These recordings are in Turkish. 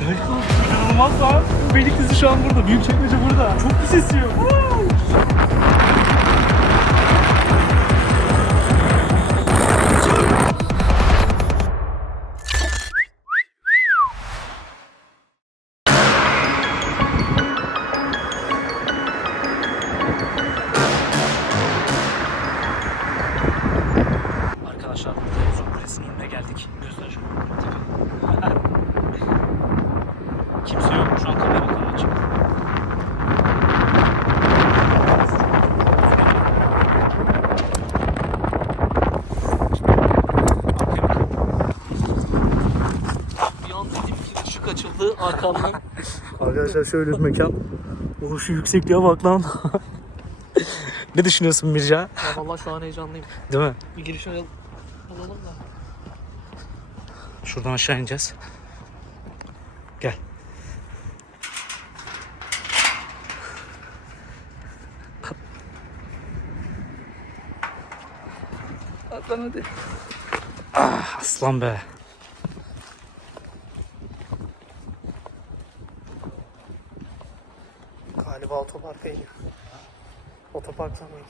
İnanılmaz lan. Beylikdüzü şu an burada. Büyükçekmece burada. Çok pis esiyor. Arkamdan. Arkadaşlar şöyle bir mekan. Oh şu yüksekliğe bak lan. ne düşünüyorsun Mirca? Ya vallahi şu an heyecanlıyım. Değil mi? Bir giriş alalım da. Şuradan aşağı ineceğiz. Gel. Atlan hadi. Aslan be. İniyor. Otopark sanırım.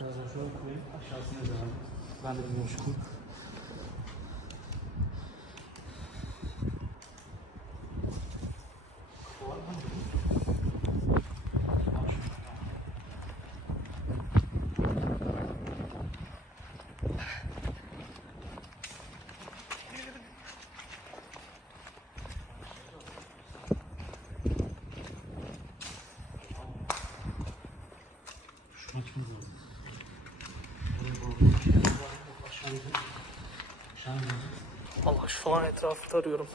Biraz daha şöyle koyayım. Aşağısına devam. Ben de bilmiyorum şu an. Şunu açmamız lazım. Allah şu an etrafı tarıyorum.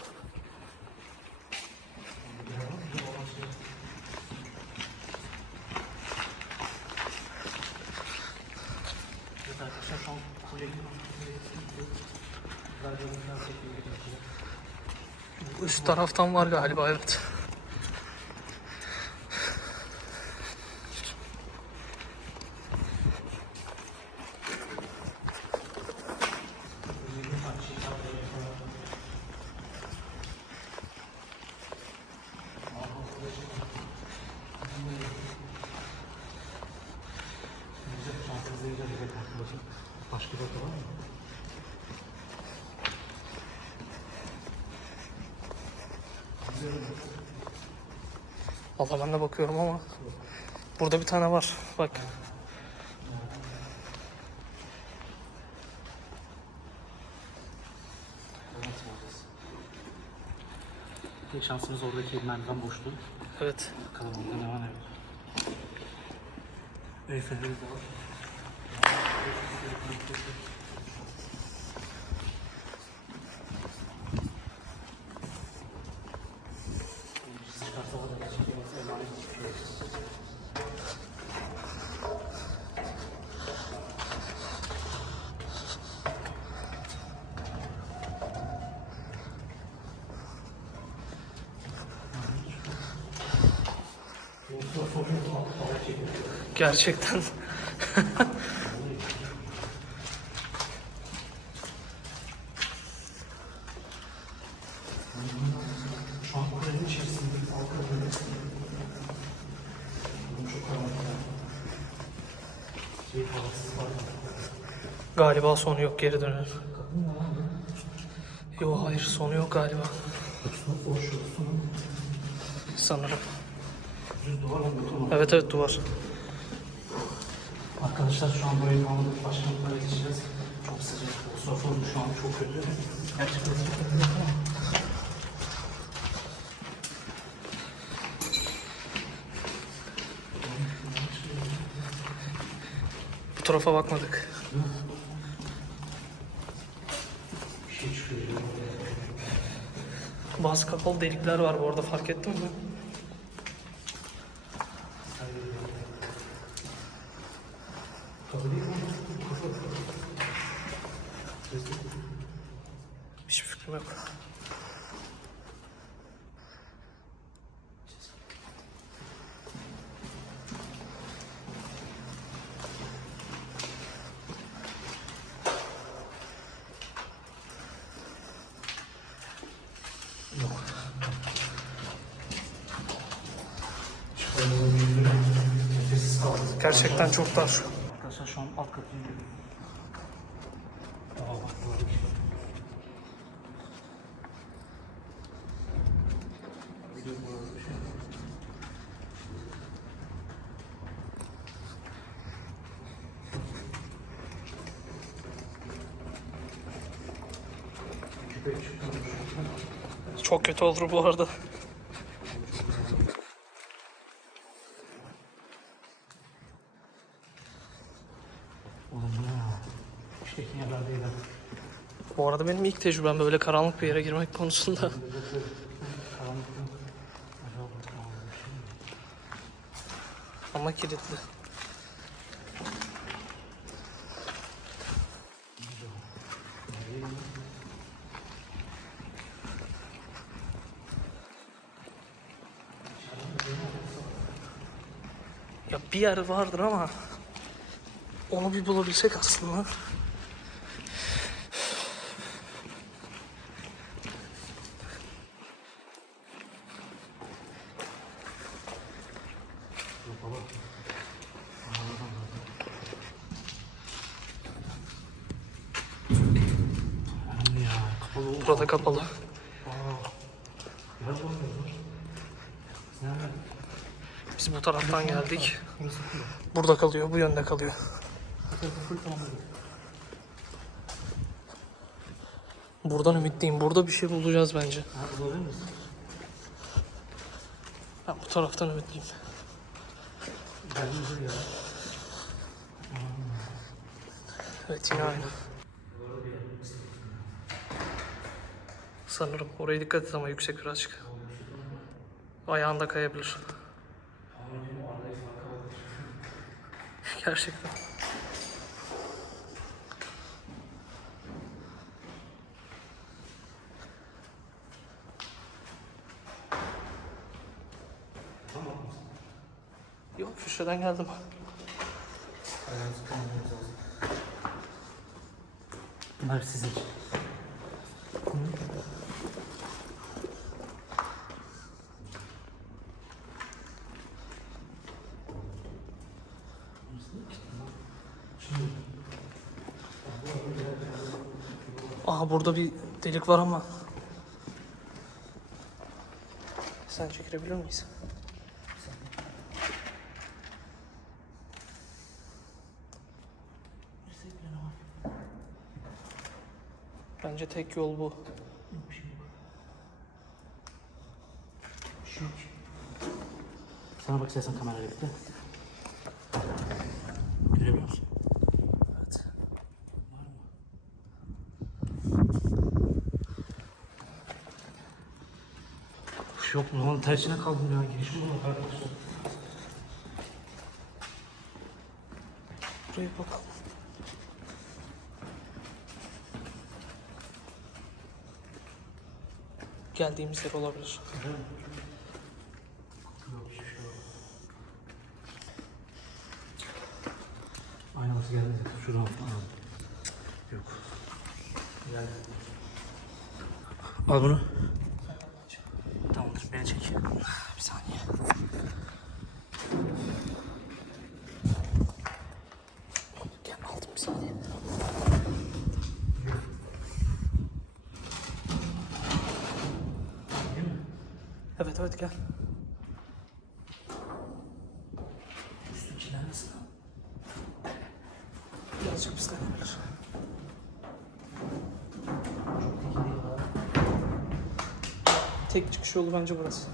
Üst taraftan var galiba evet. Başka bir oda var mı? Valla ben de bakıyorum ama burada bir tane var. Bak. Tek şansımız oradaki merdiven boştu. Evet. Bakalım orada ne var ne yok. Beyefendi de var. Gerçekten. Şu an kulenin içerisinde halka böyle çok karanlık. Şey havasız var. Galiba sonu yok geri döner. Yok hayır sonu yok galiba. Sanırım. Evet evet duvar. Arkadaşlar şu an burayı tamamladık. Başkanlıklara geçeceğiz. Çok sıcak. Sofra şu an çok kötü. Gerçekten çok kötü. Bu tarafa bakmadık. Şey. Bazı kapalı delikler var bu arada fark ettin mi? Gerçekten çok dar. Arkadaşlar şu an alt katı. Aa bak böyle bir şey. Çok kötü olur bu arada. Oğlum bu ne ya? Hiç tekin yerler değil ha. Bu arada benim ilk tecrübem böyle karanlık bir yere girmek konusunda. Ama kilitli. Ya bir yer vardır ama onu bir bulabilsek aslında. Anne ya kapalı oldu. Burada kapalı. Biz bu taraftan geldik. Burada kalıyor, bu yönde kalıyor. Buradan ümitliyim. Burada bir şey bulacağız bence. Ben bu taraftan ümitliyim. Evet yine aynı. Sanırım. Oraya dikkat et ama yüksek birazcık. Ayağında kayabilir. Gerçekten. Yok köşeden geldim. Bunlar sizin için. Aha burada bir delik var ama. Sen çekilebilir miyiz? Bence tek yol bu. Sana bak istersen kamerayla birlikte. Lan tersine kaldım ya. Girişim bu arkadaşlar. Buraya bakalım. Geldiğimiz yer olabilir. Şey nasıl geldi? Şuradan. Yok. Gel. Al bunu. Tamamdır beni çek. Bir saniye. Gel aldım bir saniye. Evet evet gel. Üstü kirlenmesin. Birazcık pislenebilir. Tek çıkış yolu bence burası.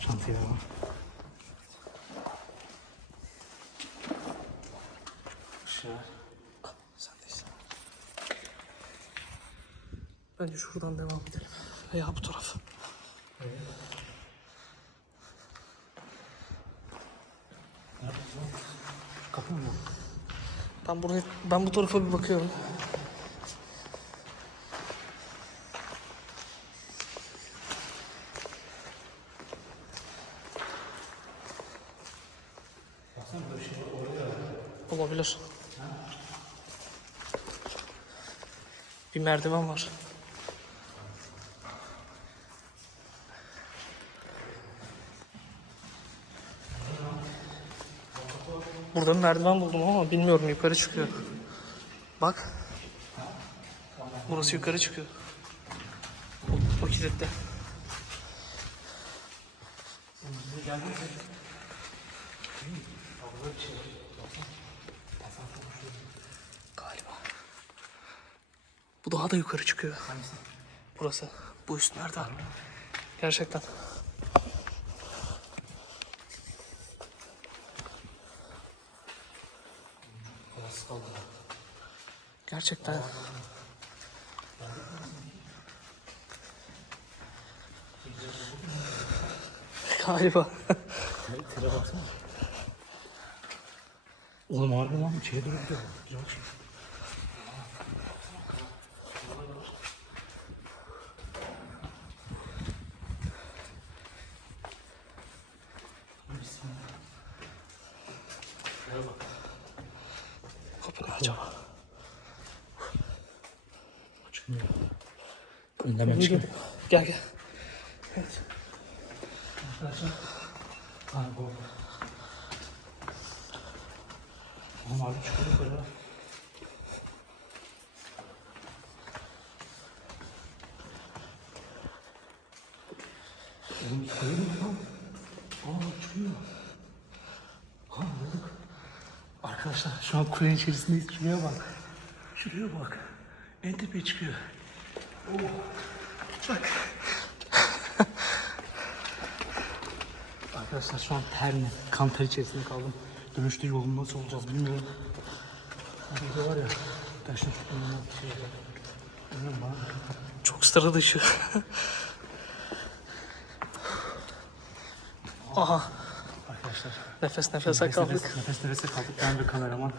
Çantayı. Şöyle. Sendeyiz. Bence şuradan devam edelim. Veya bu taraf. Kapı mı? Ben buraya ben bu tarafa bir bakıyorum. çıkılabilir. Bir merdiven var. Burada merdiven buldum ama bilmiyorum yukarı çıkıyor. Bak. Burası yukarı çıkıyor. O, o kilitli. Bu daha da yukarı çıkıyor. Burası. Bu üst nerede? Gerçekten. Gerçekten. Galiba. Tere baksana. Oğlum harbi lan şeye doğru gidiyor. Güzel şey. Kapı ne acaba? Çıkmıyor. Önden ben çıkayım. Gel gel. Evet. Ha bu. Oğlum harbi çıkıyor yukarı. Oğlum çıkıyor mu lan? Aa çıkıyor. Ha. Arkadaşlar şu an kulenin içerisindeyiz. Şuraya bak. Şuraya bak. En tepeye çıkıyor. Oh. Bak. Arkadaşlar şu an terli, kan ter içerisinde kaldım. Dönüşte yolum nasıl olacağız bilmiyorum. Burada var ya, taşın tuttuğundan bir şey var. Bilmiyorum bana. Çok sıra dışı. Aha. Arkadaşlar, Nefes nefese nefes, kaldık. nefes, nefes nefese kaldık. Ben ve kameraman.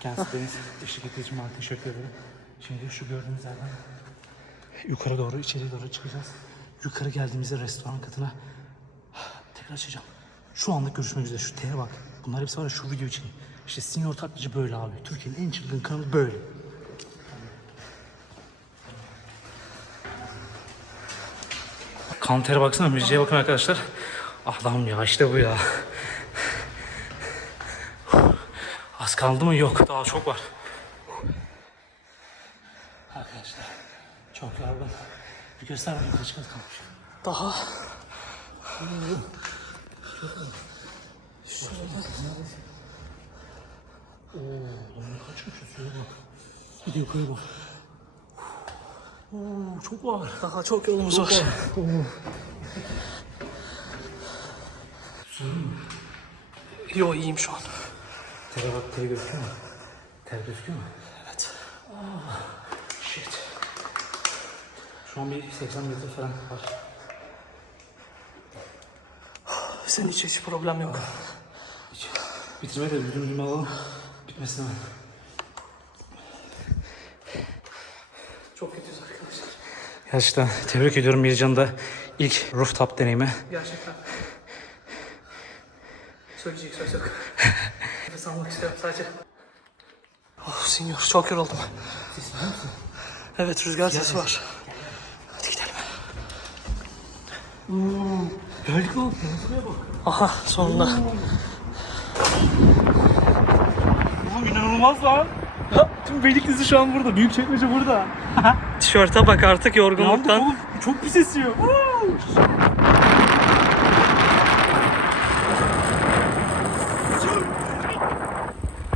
Kendisi Deniz. Eşlik ettiği için bana teşekkür ederim. Şimdi şu gördüğünüz yerden yukarı doğru, içeri doğru çıkacağız. Yukarı geldiğimizde restoran katına tekrar açacağım. Şu anlık görüşmek üzere. Şu T'ye bak. Bunlar hepsi var ya şu video için. İşte Senior Taklacı böyle abi. Türkiye'nin en çılgın kanalı böyle. Kantere baksana, müziğe bakın arkadaşlar. Adam ya işte bu ya. Az kaldı mı? Yok. Daha çok var. Arkadaşlar çok yorgun. Bir göster bakayım kaç kat kalmış. Daha. Oo, lan ne kaçmış şuraya bak. Bir de yukarı bak. Oo, çok var. Daha çok yolumuz var. Yo iyiyim şu an. Tere bak, tere gözüküyor mu? Tere gözüküyor mu? Evet. Shit. Şu an bir 80 metre falan var. Senin hiç hiç problem yok. Hiç. Bitirme de yüzüm yüzümü alalım. Bitmesin hemen. Çok kötüyüz arkadaşlar. Gerçekten tebrik ediyorum Mircan'ı da ilk rooftop deneyimi. Gerçekten. Söyleyecek söz yok. Nefes almak istiyorum sadece. Oh senior çok yoruldum. Evet rüzgar sesi var. Geldik lan. Aha sonunda. Oğlum inanılmaz lan. Tüm Beylikdüzü şu an burada. Büyükçekmece burada. Tişörte bak artık Yandık yorgunluktan. oğlum. Çok pis esiyor.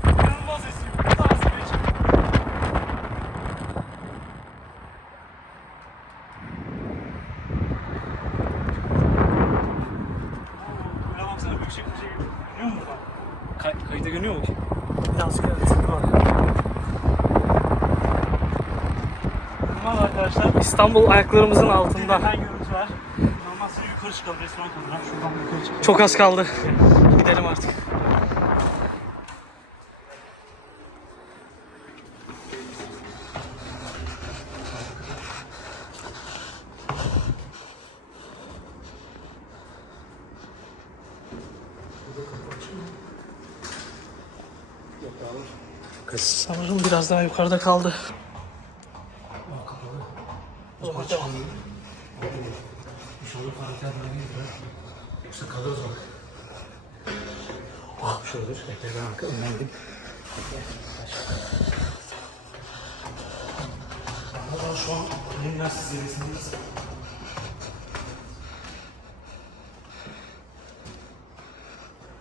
İnanılmaz esiyor. Daha sonra için. Buraya baksana Büyükçekmece'yi görüyor musun buradan? Kay kayıda görünüyor mu ki? Birazcık evet. var. Tamam arkadaşlar. İstanbul ayaklarımızın altında. Normal size yukarı çıkalım. Restoran kalır. Şuradan yukarı çıkalım. Çok az kaldı. Gidelim artık. Sanırım biraz daha yukarıda kaldı. Şu an üniversite seviyesindeyiz.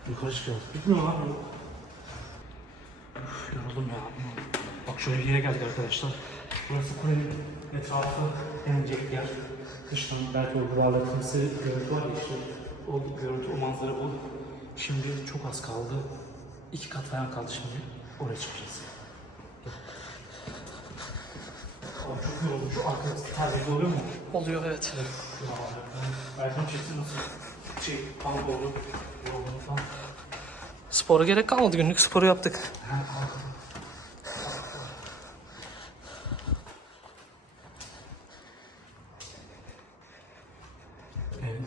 Yukarı çıkıyoruz. Bitmiyor lan bu. Üf, yoruldum ya. Bak şöyle yere geldik arkadaşlar. Burası kulenin etrafı denecek yer. Dıştan belki o buralarda kırmızı görüntü var ya işte. O görüntü, o manzara bu. Şimdi çok az kaldı. İki kat falan kaldı şimdi. Oraya çıkacağız. Çok yoruldum. Şu arkada terbiyeli oluyor mu? Oluyor evet. Erkan çekti nasıl? Şey, pamuk oldu. Spora gerek kalmadı. Günlük sporu yaptık. Evet.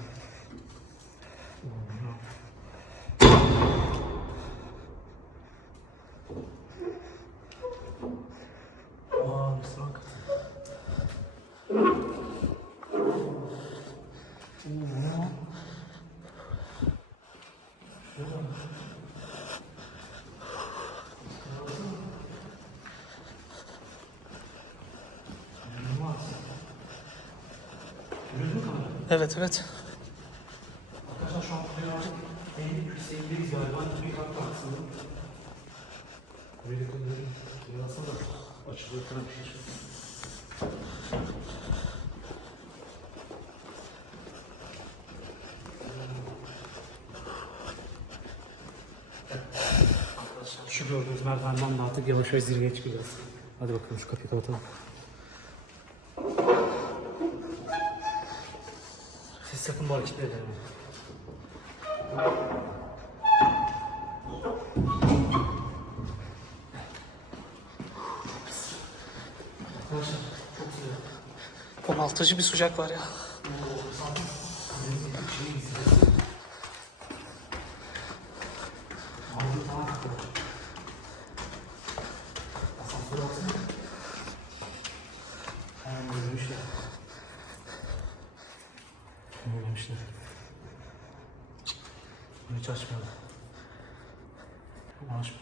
Aa, Mısır hakikaten. Oo. İnanılmaz. Gördün mü kamerayı? Evet evet. Arkadaşlar şu an en yüksekliğiz galiba. Bir kat var sanırım. Amerikalıların yarasa da açılıyor. Arkadaşlar şu gördüğünüz merdivenden de artık yavaş yavaş zirveye çıkacağız. Hadi bakalım şu kapıyı kapatalım. Hareketleri denemeyin. Arkadaşlar çok güzel. Bunaltıcı bir sıcak var ya. Aldım tamam. Asansöre baksana. Hemen görmüşler. Görmüşler. Bunu hiç açmadı. Bunu açmadı.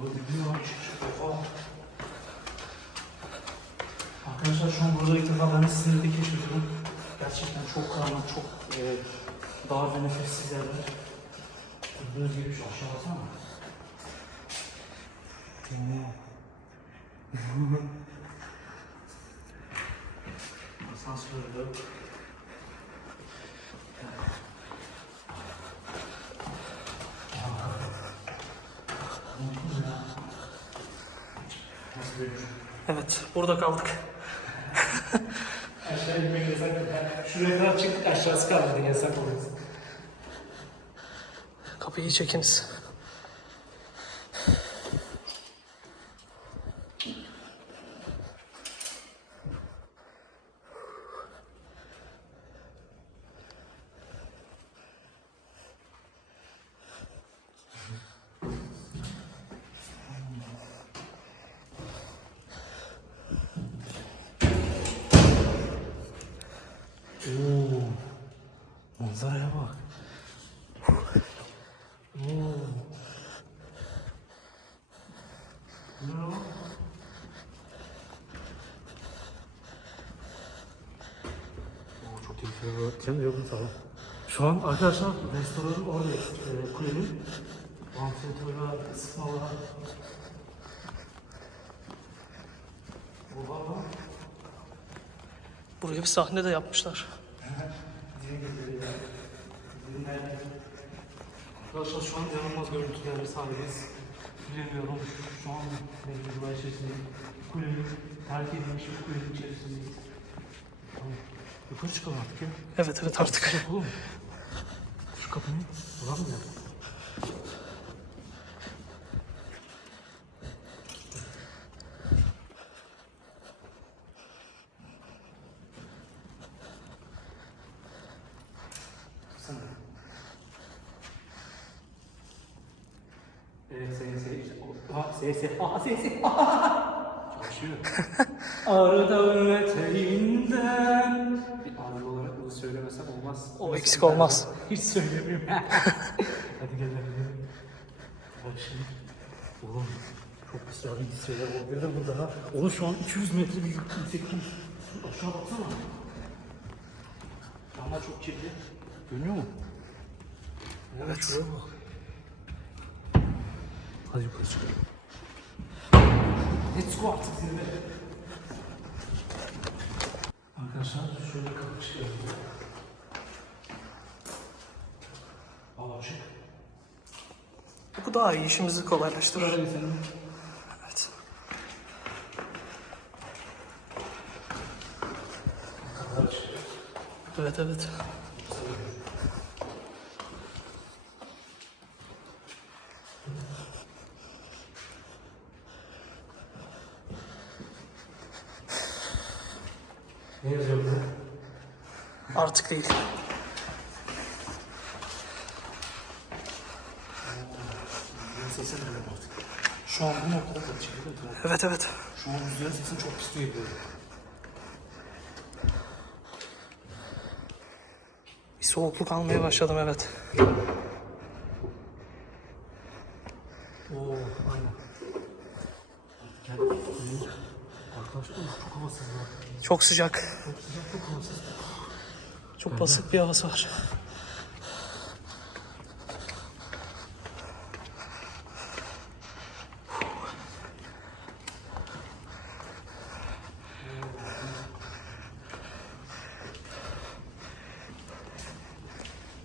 O dediğin var çık çık defa. Arkadaşlar şu an de keşfediyorum. Gerçekten çok karanlık, çok e, dar ve nefessiz yerler. Gördüğünüz gibi şu aşağı baksana. Asansörde. Bir Evet burada kaldık. Aşağı inmek yasak. Şuraya kadar çıktık aşağısı kalmadı yasak orası. Kapıyı çekiniz. Oo. Manzaraya bak. Oo. Ne o? Oo, çok tehlikeli. Canım yok falan. Şu an arkadaşlar restoranın oradayız. E, kulenin. Vantilatörler, ısıtmalar. Oha lan. Buraya bir sahne de yapmışlar. Arkadaşlar şu an inanılmaz görüntülerle sahibiz. Bilemiyorum şu an olay içerisindeyim. Kulenin terk edilmiş bir kulenin içerisindeyiz. Tamam. Yukarı çıkalım artık ya. Evet evet artık. Oğlum. Mı? Tutsana. Evet, seni seni Ha, seni seni Ha, seni seni Çalışıyor. Öteğinde olmaz. O eksik olmaz. Hiç söylemiyorum. Hadi gel şimdi. Oğlum çok ısrarlı şeyler oluyor burada ha. Oğlum şu an 200 metre bir yükseklik. Aşağı baksana. Ama çok kirli. Görünüyor mu? Evet. Şuraya bak. Hadi yukarı çıkalım. Let's go artık zirve. Arkadaşlar şöyle kapı çıkıyor. Allah şey. Bu daha iyi işimizi kolaylaştırır. Şöyle senin. Evet. Evet evet. Artık değil. Şu an bu noktada tarafı. Evet evet. Şu an rüzgarın sesini çok pis duyuyorum. Bir soğukluk almaya başladım evet. Oo, aynen. Arkadaşlar çok havasız var. Çok sıcak. Çok sıcak, çok havasız. Çok basık bir havası var.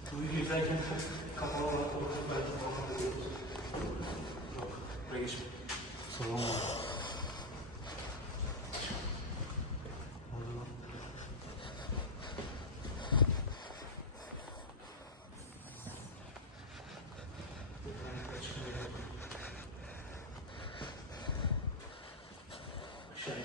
Suyu yüzerken çok kapalı olarak olursa belki kalkabiliyoruz. Yok, buraya geçme. Sorun var. Orada lan. Aşağı in.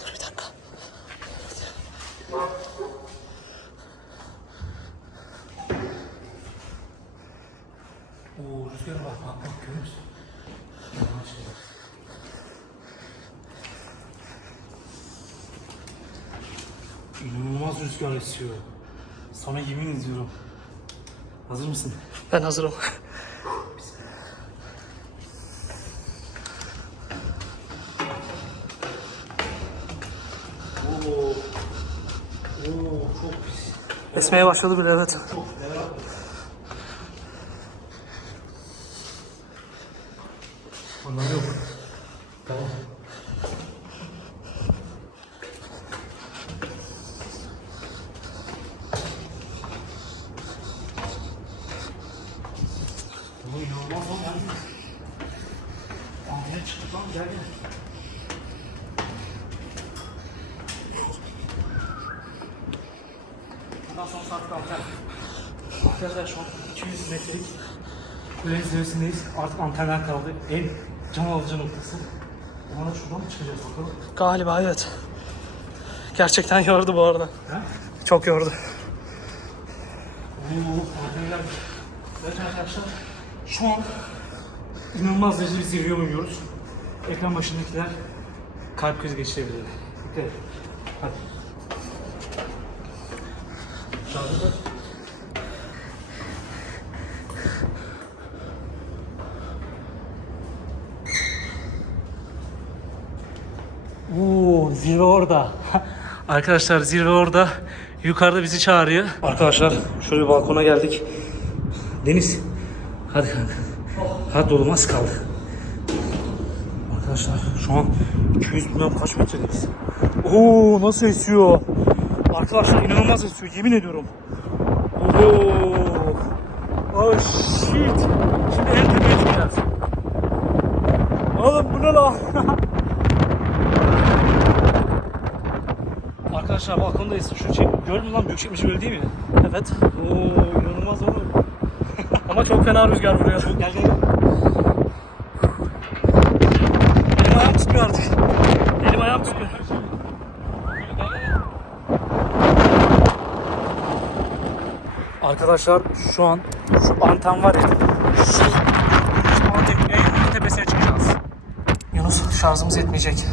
Dur bir dakika. Oo rüzgar bak bak bak görüyor musun? Yavaş yavaş. İnanılmaz rüzgar esiyor. Sana yemin ediyorum. Hazır mısın? Ben hazırım. Oo. Oo çok pis. Esmeye başladı bile evet. Çok berrak. Onlar yok. Tamam. Lan gel. Ahmet çıktı lan gel gel. Bundan sonra saat kalkar. Arkadaşlar şu an 200 metrelik kule zirvesindeyiz. Artık antenler kaldı. En can alıcı noktası. Ona şuradan mı çıkacağız bakalım? Galiba evet. Gerçekten yordu bu arada. Ha? Çok yordu. Oo, antenler. Evet arkadaşlar. Şu an inanılmaz derecede bir zirveye oynuyoruz. Ekran başındakiler kalp krizi geçirebilir. Dikkat et. Hadi. Şarjı. Oo, zirve orada. Arkadaşlar zirve orada. Yukarıda bizi çağırıyor. Arkadaşlar şöyle balkona geldik. Deniz. Hadi. Hadi oğlum az kaldı. Arkadaşlar şu an 200 bilmem kaç metredeyiz. Oo nasıl esiyor. Arkadaşlar inanılmaz esiyor yemin ediyorum. Oo. Oh shit. Şimdi en tepeye çıkacağız. Oğlum bu ne lan? Arkadaşlar balkondayız. Şu şey, gördün mü lan Büyükçekmece öyle değil mi? Evet. Oo inanılmaz oğlum. Ama çok fena rüzgar vuruyor. Gel gel gel. Elim ayağım tutmuyor artık. Elim ayağım tutmuyor. Arkadaşlar şu an şu anten var ya. Şu, şu antenin en tepesine çıkacağız. Yunus şarjımız yetmeyecek.